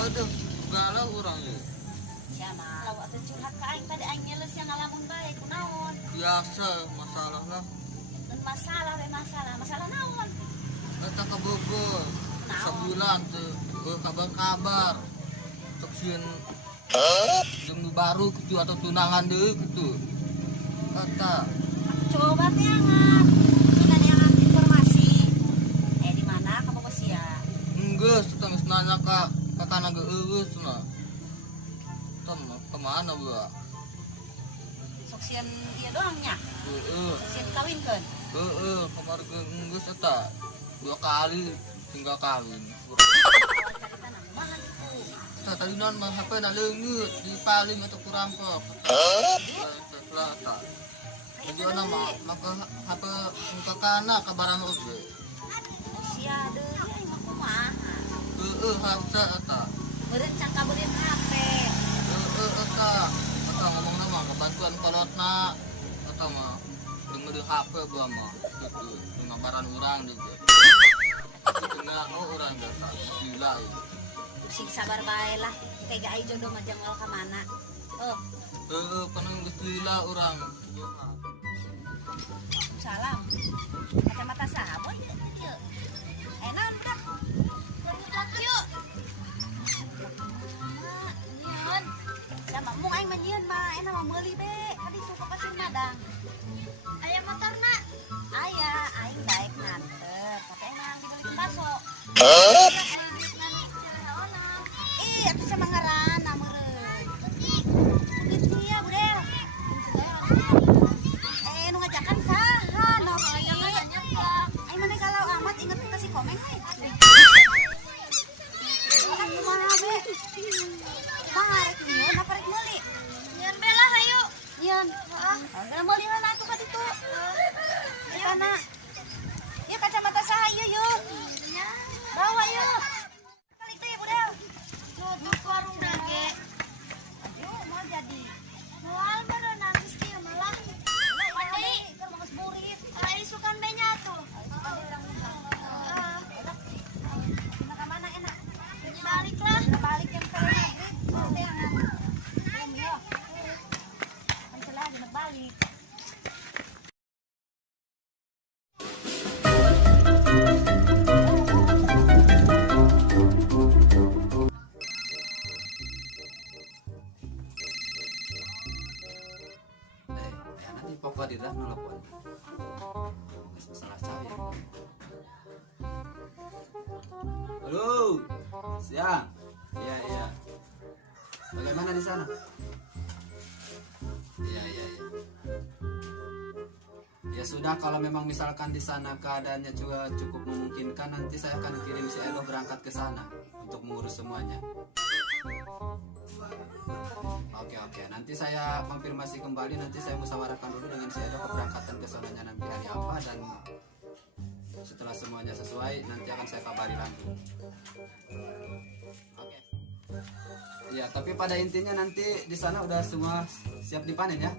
tahu tuh galau orang ya. Siapa? Kalau waktu curhat ke aing tadi aing nyeles yang ngalamun bae kunaon. Biasa masalah lah. Dan masalah naon? Eta kabobol. Sebulan tuh kabar-kabar. Tok sieun jeung baru gitu atau tunangan deui gitu. Kata Coba tiangan. Sudah diangan informasi. Di mana kamu sia? geus geus nanya ka kana geus na. Kemana gua? Sok sieun ieu doang nya. Heeh. Sieun kawinkeun. Heeh, kamar geus eta 2 kali tinggal kawin. Carita nang kumaha gitu. Eta tadi naon mah HP na leungeut dipaling atau kurampok. Lah ta. Jadi ana maka HP muka kana kabaran oge. Sia deui aing mah kumaha. Heeh, hasa eta. Meureun can kabeureun HP. Heeh, eta ngomongna mah kebantuan kolotna. Eta mah dengerin HP gua mah. Gitu, ngabaran urang juga. Tengah orang data gila itu. Sing sabar bae lah. Tega ai jodoh mah jangwal ka mana. Penuh geus lila urang. Salam. Kacamata saha ieu? Naon budak? Lanjut yuk. Nyieun. Sama mung aing mah nyieun mah enak mah meuli be. Kadi suka pasir madang. Aya motorna? Aya, aing baik nganter. Tapi aing mah dibeli baso. Atuh sama ngaranna meureun. Gitu ya, Budel. Nu ngajakan saha? Novi. Aing mah galau amat inget kasih komen we. Kumaha be? Parek nyieun apa rek meuli? Nyieun bela hayu. Nyieun. Heeh. Meuli heula atuh ka ditu. Kana. Ieu kacamata saha ieu yuk? Bawa yuk. Kali teh Budel. Nutup warung dage. Aduh, mau jadi. Moal meureun nangis kieu malah. Pasti keur mangos burit. Ai sukan be nya tuh. Dina ka mana enak? Balik lah. Balik jam 3 maghrib. Teh angan. Belum yo. Mencelah dina balik. Pokok di dah nelpon. Masalah cahaya. Halo, siang. Iya. Bagaimana di sana? Iya. Ya sudah, kalau memang misalkan di sana keadaannya juga cukup memungkinkan, nanti saya akan kirim si Edo berangkat ke sana untuk mengurus semuanya. Oke, nanti saya konfirmasi kembali, nanti saya musyawarahkan dulu dengan si Edo keberangkatan ke sananya nanti hari apa, dan setelah semuanya sesuai nanti akan saya kabari lagi. Oke. Ya, tapi pada intinya nanti di sana udah semua siap dipanen ya.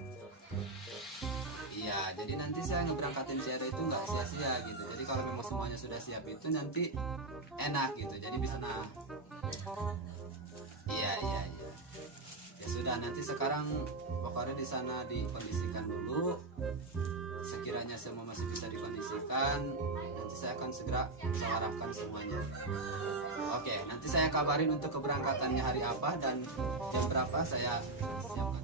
Iya, jadi nanti saya ngeberangkatin si Edo itu nggak sia-sia gitu. Jadi kalau memang semuanya sudah siap itu nanti enak gitu. Jadi bisa Iya. Ya sudah, nanti sekarang pokoknya di sana dikondisikan dulu. Sekiranya semua masih bisa dikondisikan, nanti saya akan segera musyawarahkan semuanya. Oke, nanti saya kabarin untuk keberangkatannya hari apa dan jam berapa saya siapkan.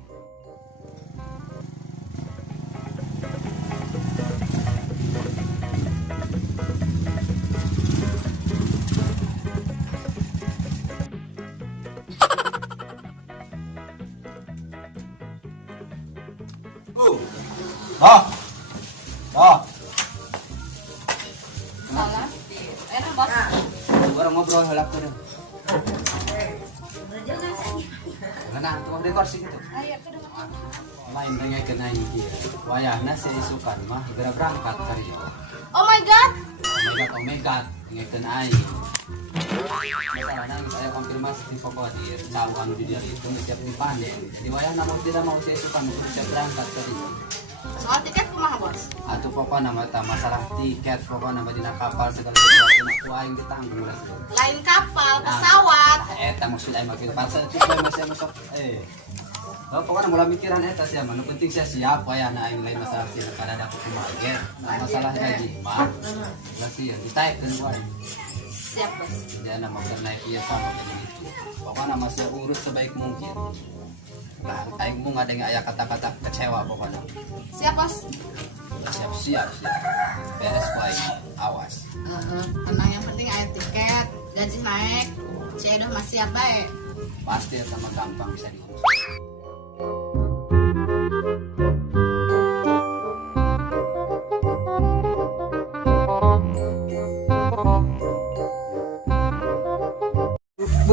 Salah. Enak bos. Orang ngobrol halak tuh. Berjalan sih. Mana tuh dekor sih gitu. Ayo ke depan. Main dengan kena iki. Wayahna si isukan mah segera berangkat kali ya. Oh my god. Oh my god, dengan kena ai. Masalahnya saya konfirmasi di pokok di cawu anu di dia itu siap dipanen. Jadi wayahna mau tidak mau si isukan untuk siap berangkat tadi. Soal tiket kumaha bos? Atuh itu pokoknya mata masalah tiket pokoknya dina kapal segala sesuatu aku aing ditanggung lah. Lain kapal, pesawat. Eta maksud aing makin paksa itu masih masuk pokoknya mulai mikiran eta sih mah penting saya siap ya na aing lain masalah sih karena ada aku kemarin nah masalah gaji mah berarti ya ditaikkeun ku aing. Siap, Bos. Jangan mau naik iya sama kayak gitu. Pokoknya masih urus sebaik mungkin. Nah, aing mau ada yang aya kata-kata kecewa pokoknya. Siap, Bos. Siap. Beres ku aing. Awas. Tenang, yang penting aya tiket, gaji naik. Saya udah masih siap baik. Pasti sama gampang bisa diurus.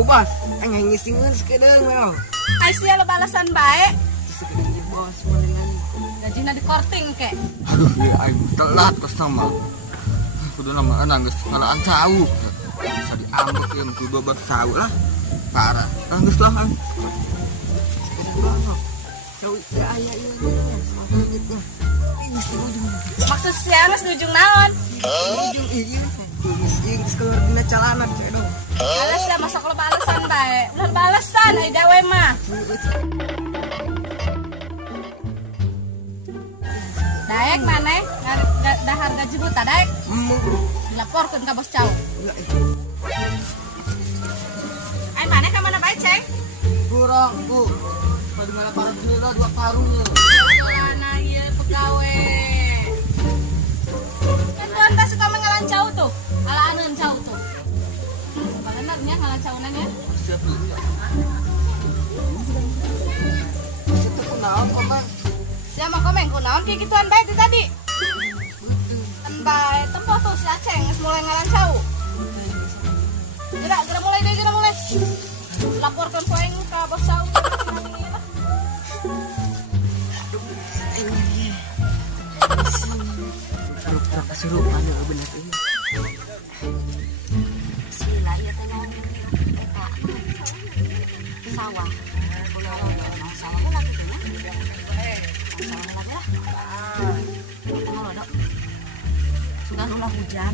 Bos, enggak ngisingin sekedeng memang. Ai sia lo balasan baik. Sekedeng ya bos, mendingan. Gajina di korting kek. Aduh, ya aing telat pas nama. Kudu nama enang geus ngalaan cau. Bisa diambek ya mesti bobot cau lah. Parah. Geus lah aing. Sekedeng banget. Jauh ya ayah iya semangatnya. Ini sih ujung. Maksud sia geus ujung naon? Ujung iya. Ini sekeluar dina calanan cek dong. Alas ya masa kalau balasan baik. Ulah balasan ai gawe mah. Daek maneh dahar gaji buta daek. Dilaporkeun ka bos cau. Ai maneh ka mana bae, Ceng? Kurang, Bu. Pada mana para dina 2 karungnya. Celana ieu pegawe. Kan tuan teh suka mengalan cau tuh. Alaaneun cau tuh. Benernya ngalan caunan ya. Siap dulu ya. Itu kunaon komang. Siapa komen kunaon kayak gituan bae teh tadi. Kan bae tempo tuh si Aceng geus mulai ngalan cau. Gerak mulai deh, gerak mulai. Laporkan poeng ke bos cau. Pura-pura kesurupan ya bener ini. Bismillah ya teh naon. Eta sawah. Kalau mau sawah ulah gitu ya. Sawah ulah ya. Kalau dok. Sudah ulah hujan.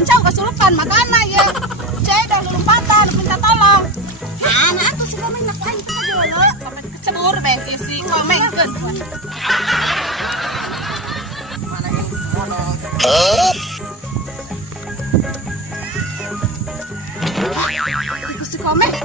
Cau kesurupan makana ya. Saya udah lompatan minta tolong. Mana atuh si Komeng nak lain kita dulu. Sampai kecebur ben si Komeng keun. Mana yang mono. Itu si Komeng.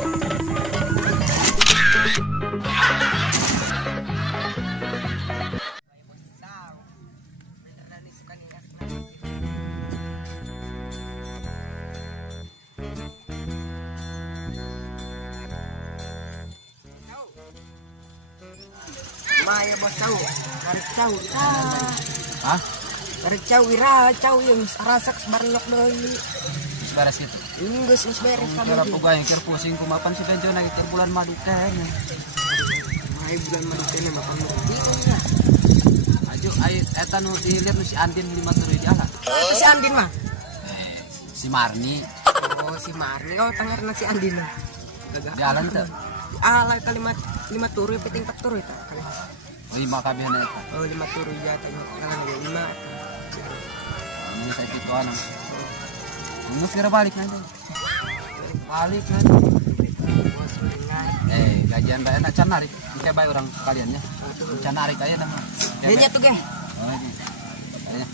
Maya bos tahu, tarik tahu. Hah? Tarik cau ira cau yang rasak sebarlok deui. Terus beres itu. Ini geus beres Kira kabeh. pugay kira pusing kumapan sudah jona kita bulan madu teh. Ai bulan madu teh mah bingung ya. Ajo ai eta nu dilihat nu si Andin 5 turu di ala. Itu si Andin mah. Si Marni Oh si Marni oh tangarna si Andin. Gagah. di alam teh. Ala kalimat 5 turu penting 4 turu eta kalimat. 5 kabehna eta. Oh 5 turu ya tanya kalan 5. Ini saya pituan. Ngus kira balik nanti. Balik nanti. Gajian bae enak can narik. Kayak bae orang kalian ya. Can narik aja nama. Dia nya tuh ge. Oh ini. Kayaknya.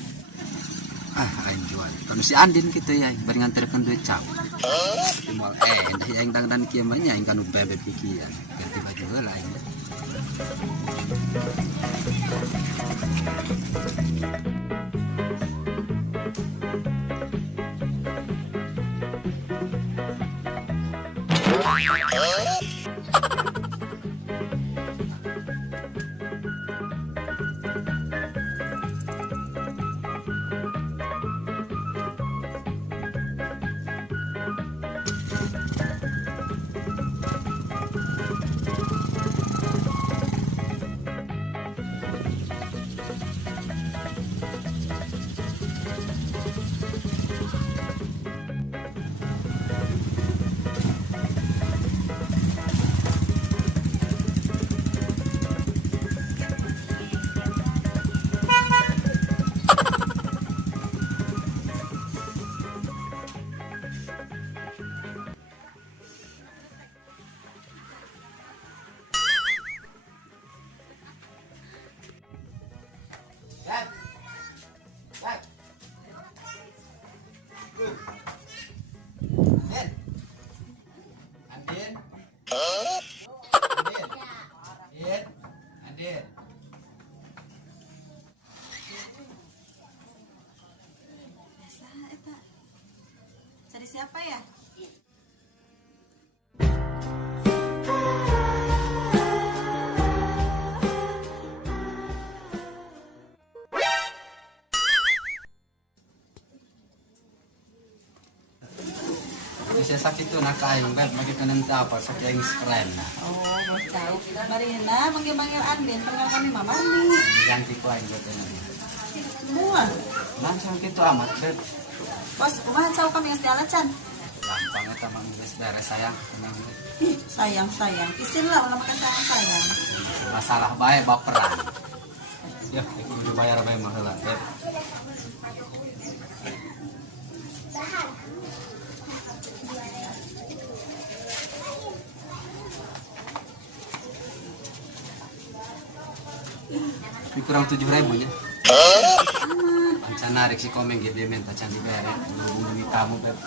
Aing jual. Kalau si Andin gitu ya, bari nganterkeun duit cam. Di mall endah yang dangdan kieu mah nya aing kanu bebe pikiran. Ganti baju heula aing. Andin. Cari siapa ya? Bisa sakit tuh nak aing bet bagi penenta apa sakit aing keren nah. Oh, mau tahu kita Marina manggil-manggil Andin, kenal kami Mama Marni. Ganti ku aing bet ini. Semua. Nah sakit tuh amat bet. Bos, kumaha tahu kami yang segala can? Gampang eta mah geus beres sayang tenang bet. Ih, sayang. Isin lah ulah makan sayang. Masalah bae baperan. Ya, kudu bayar bae mah heula bet. Tapi kurang 7.000 ya. Pancan narik si komeng gede minta can dibere. Hubungi kamu bet.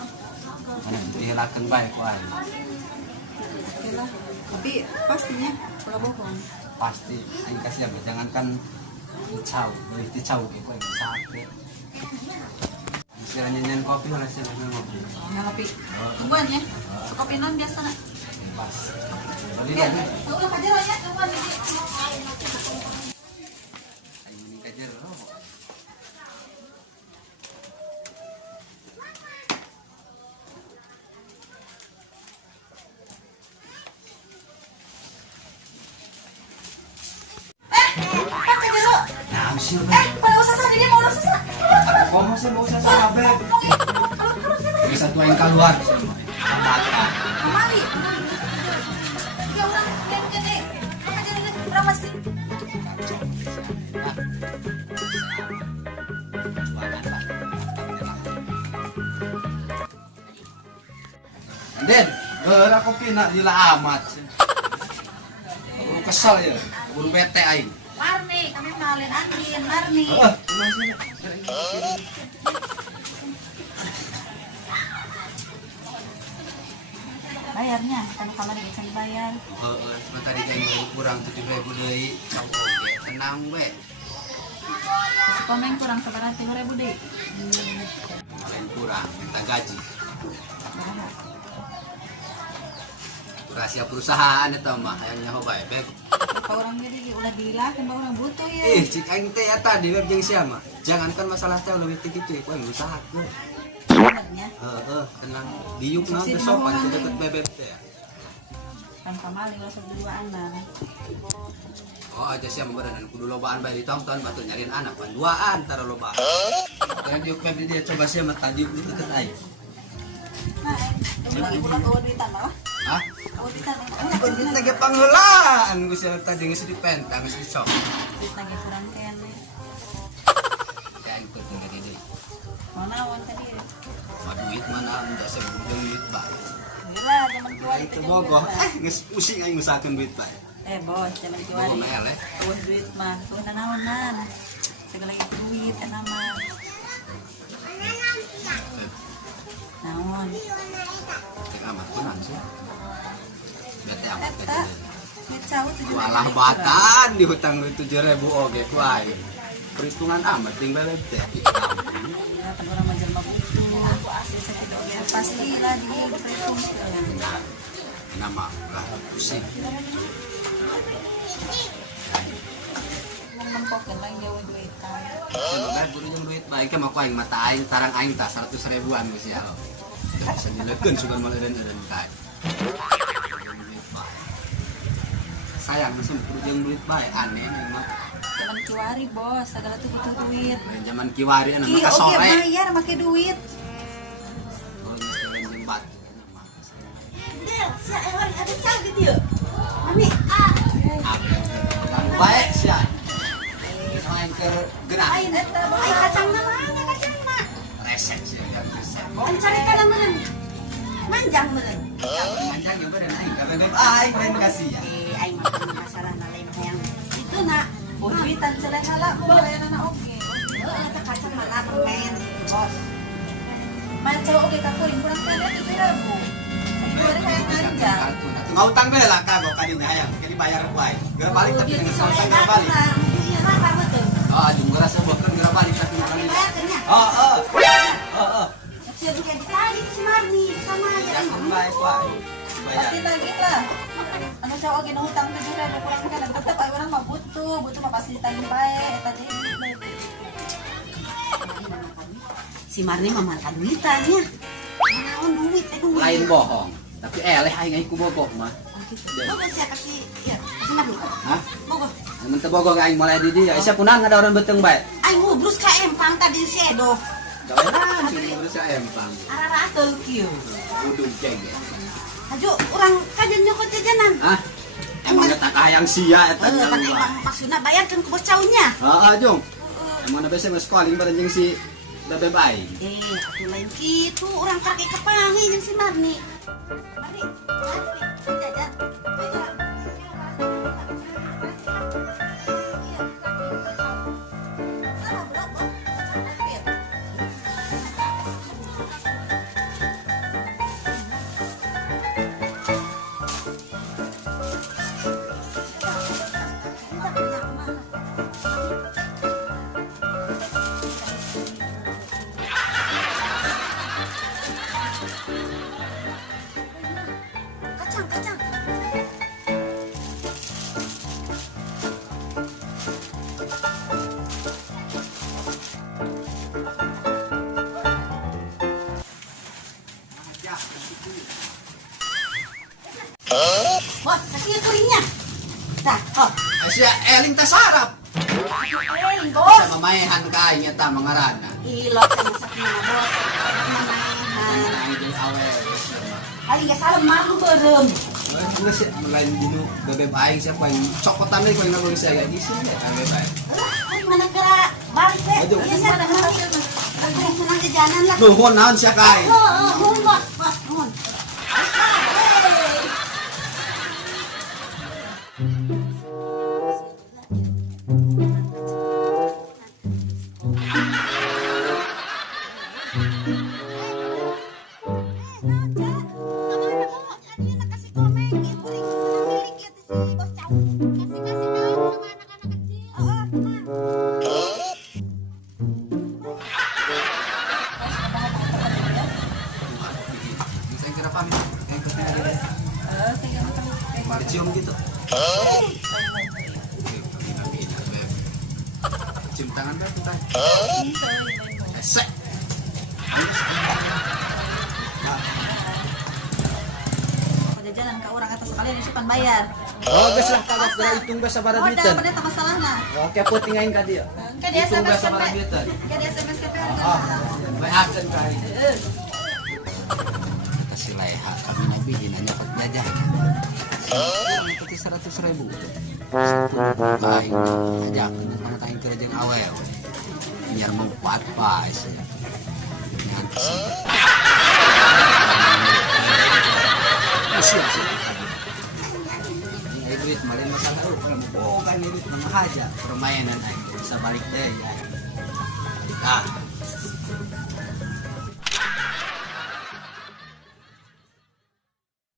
Mana dihilakeun bae ku aing. Oke lah. Tapi pastinya kalau bohong. Pasti aing kasih ya jangankan cau, beli ti cau ge ku aing sakit. Sira nyanyian kopi lah sih ngopi. Ya kopi. Tungguan ya. Kopi non biasa. Pas. Beli lagi. Udah kajar ya, tungguan ini. Aing mending kajer. Pakai dulu. Nah, sih. Pada usah ini mau usah. Mau usah sama beb. Bisa tuh aing keluar. Mata. Mari. Ya udah, gede. Pakai dulu berapa sih? Den, geura kopi nak dila amat. Buru kesel ya, buru bete aing. Marni, kami kenalin Andin, Marni. Bayarnya, kan kamar bisa dibayar. Heeh, tadi kan kurang 7.000 deui. Oke, tenang we. Si komen kurang sekarang 3.000 deh. Lain kurang, minta gaji. Rahasia perusahaan itu mah, yang nyaho bae, beb. orang jadi ulah gila kan orang butuh ya. Cik aing teh ya tadi web jeung siapa? Jangankan masalah teh ulah gitu kitu, kowe ngusahakeun. Sebenarnya Tenang. Diukna teh sopan ke deket bebek teh. kan pamaling lo seduaan. Oh aja siapa berenang kudu lobaan bae ditonton batu nyariin anak pan duaan tara lobaan. Dan diuk web dia coba siapa tadi di deket aing. Nah, lagi bulan awal duitan lah. Hah? Awal duitan. Penting lagi pangheulaan geus tadi geus dipentang geus dicok. Duit lagi kurang kene. Ya aing teh gede deui. Mana awan tadi? Duit mana anda sebut duit bae. Gila zaman tua Itu bogoh. Geus pusing aing ngusahakeun duit bae. Bos, zaman tua. Oh meleh. Tuh duit mah, tuh nanaon man. Segala itu duit eta mah. Naon? Cek amat tenang sih. Bete amat Eta kecil. duit cawu 7.000. Walah batan di hutang duit 7.000 oge ku aing. Perhitungan amat tinggal teh. Ya kan orang menjelma butuh. Aku asli sakit oge pastilah di perhitungan. Nama lah pusing. Mempokeun lagi jauh duitan. Sebenarnya buru jeung duit bae ke mah ku aing mata aing tarang aing tah 100.000-an geus ya. Bisa dilekeun sugan meureun-eureun kae. Sayang masih buru jeung duit bae aneh nih mah. Zaman kiwari bos, segala tuh butuh duit. Zaman kiwari anu Ki mah oge sore. bayar make duit. Oh geus jeung batu. Del, sia euy ada cau gitu ya. Mami, Baik sia. Main ke genah. ain eta bae kacang mana kacang mah. Reset sih yang reset. Kan cari kana meureun. Manjang meureun. Panjang juga dan aing ka bebek aing lain kasih ya. Aing mah pernah masalah na lain hayang. Itu nak, duitan celeh hala bayaranna oge. Eta kacang mah permen, bos. Maco oge ka kuring kurang tanda 7.000. Diberi hayang anjang. Mau utang bela lah kagok kadinya hayang, kadi bayar ku aing. Geura balik tapi dengan utang geura balik. Iya mah apa betul. Oh, jeung geura sebuahkeun geura balik tapi makan ini. Bayarkeunnya. Oh. Siapa yang tadi si Marni sama aja Ya kan baik ku aing. Bayar. pasti lagi lah. Anu cowok ge nu hutang 7.000 kurang kan tetep aya urang mah butuh mah pasti ditagih bae eta teh. Si Marni mah mantan duitannya. Naon duit eta Lain bohong. Tapi eleh aing ku bogoh mah. Bogo sia kasih ya, kasih Marni. Hah? Bogo. Mun teu bogoh aing mulai di dieu. Sia kunaon ngadaoreun beuteung bae. Aing ngubrus ka empang tadi si Edo. Gawean sih ngurus empang. Arara atuh kieu. Udung cege. Aju urang kajen nyokot jajanan. Hah? Emang eta hayang sia eta. Kan emang maksudna bayarkeun ku bos caunya. Heeh, Jung. Emang bese geus calling bareng jeung si bebek aing. Atuh lain kitu urang karek kepangi jeung si Marni. Marni, jajan. Kacang. Bos, kasih kuringnya. Tah, oh. Sia eling teh sarap. Bos. Sama maehan ka aing eta mangarana. Ilok sama sakina bos. Manahan. Aing jeung awel. Ali geus salem malu beureum. Geus lain dinu bebek aing sia paling cokotan deui paling ngabeureun saya di sini ya bebek aing. Ari mana geura balik we. Aduh. Ieu sia teh hasil mah. Aku senang jajanan lah. Nuhun naon sia ka aing. Nuhun bos, nuhun. Saya kira pamit. Yang ketemu Tinggal cium gitu. Esek. Jajanan ke orang atas sekalian disukan bayar. Oh, geus lah kagak geura hitung geus sabaraha Oh, duiteun. dah bener tak masalahna. Oke, puting aing ka dieu. Ke di Hitung SMS geus ke sabaraha duiteun. Ke di SMS ke Oh, baeakeun ka aing. Kasih leha kami nabi nanya pak jajan. Kurang itu 100.000. Aing ajakeun sama aing keur jeung awel. Biar mempat bae sih. Nanti sih. Siap sih. Ini duit malin masalah lu kalau mau boga ini duit mah aja permainan aing bisa balik deh ya. Ah.